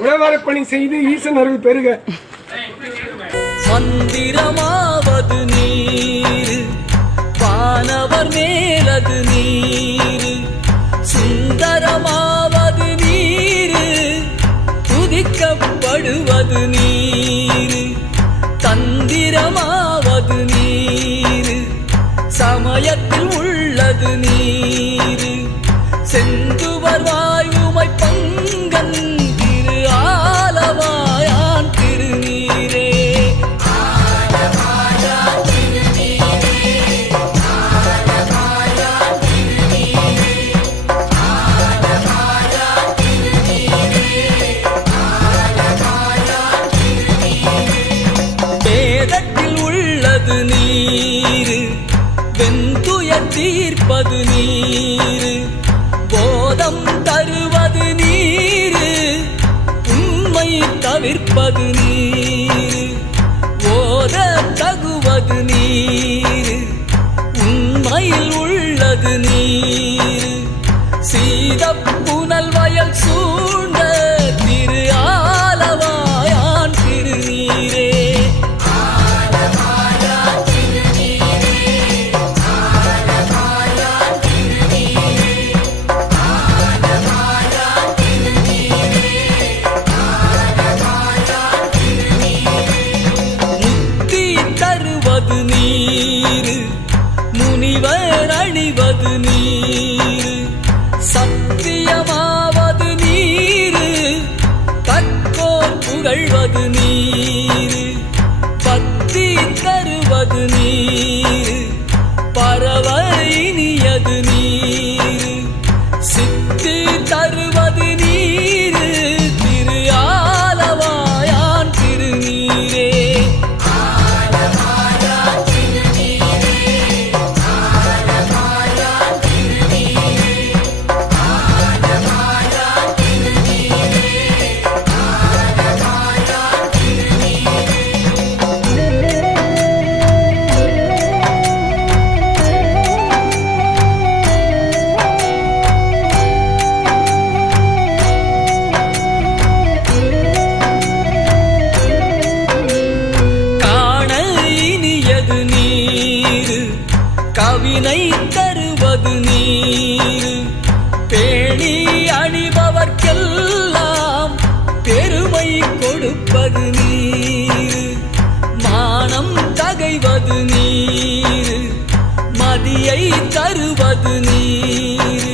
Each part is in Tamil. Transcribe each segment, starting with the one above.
உழவரப்பணி செய்து ஈசன் அருள் பெருக. மந்திரமாவது நீர், வானவர் மேலது நீர், சுந்தரமாவது நீர், துதிக்கப்படுவது நீர், தந்திரமாவது நீர், சமயத்தில் உள்ளது நீர், செந்துவர் வாயுமை பங்கன் திரு ஆலவாயான் திருநீரே. வேதத்தில் உள்ளது நீர், வெந்துயர் தீர்ப்பது நீர், போதம் தருவது நீர், உண்மை தவிர்ப்பது நீர், ஓத தகுவது நீர், உண்மையில் உள்ளது நீர், சீதப்புனல் வயல் சூழ்ந்த திரு ஆலவாயான் திருநீரே. தருவது நீர், முனிவர் அணிவது நீர், சத்தியமாவது நீர், தக்கோர் புகழ்வது நீர், பக்தி தருவது நீர், பரவ இனியது நீர், சித்தி தருவது நீர், திரு ஆலவாயான் திருநீரே. கவினை தருவது நீர், பேணி அணிபவர்க்கெல்லாம் பெருமை கொடுப்பது நீர், மானம் தகைவது நீர், மதியை தருவது நீர்,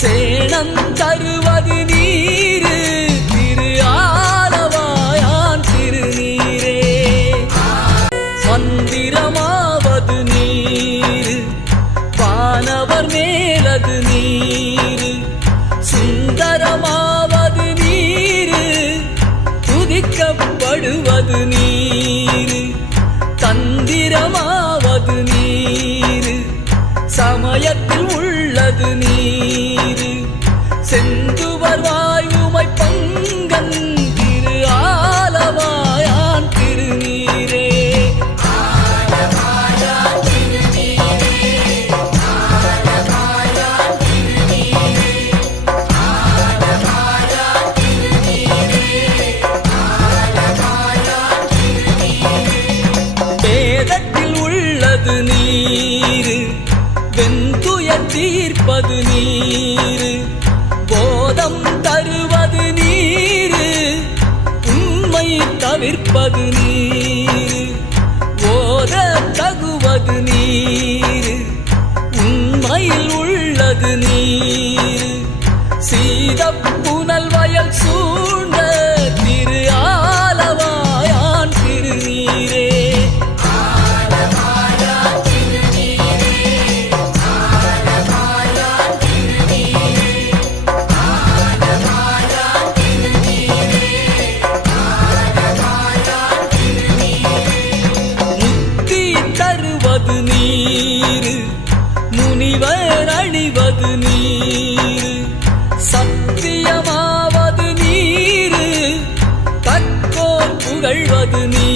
சேணம் தருவது நீர், திரு ஆலவாயான் திருநீரே. மந்திரமாவது நீர், வானவர் மேலது நீர், சுந்தரமாவது நீர், துதிக்கப்படுவது நீர், தந்திரமாவது நீர், சமயத்தில் உள்ளது நீர், செந்துவர் வாயுமை பங்கன் திரு ஆலவாயான் திருநீரே. வேதத்தில் உள்ளது நீர், வெந்துயர் தீர்ப்பது நீர், போதம் தருவது நீர், உண்மை தவிர்ப்பது நீர், ஓத தகுவது நீர், உண்மையில் உள்ளது நீர், சீதப்புனல் வயல் சூழ்ந்த திரு ஆலவாயான் திருநீரே. தருவது நீர், முனிவர் அணிவது நீர், சத்தியமாவது நீர், தக்கோர் புகழ்வது நீர்.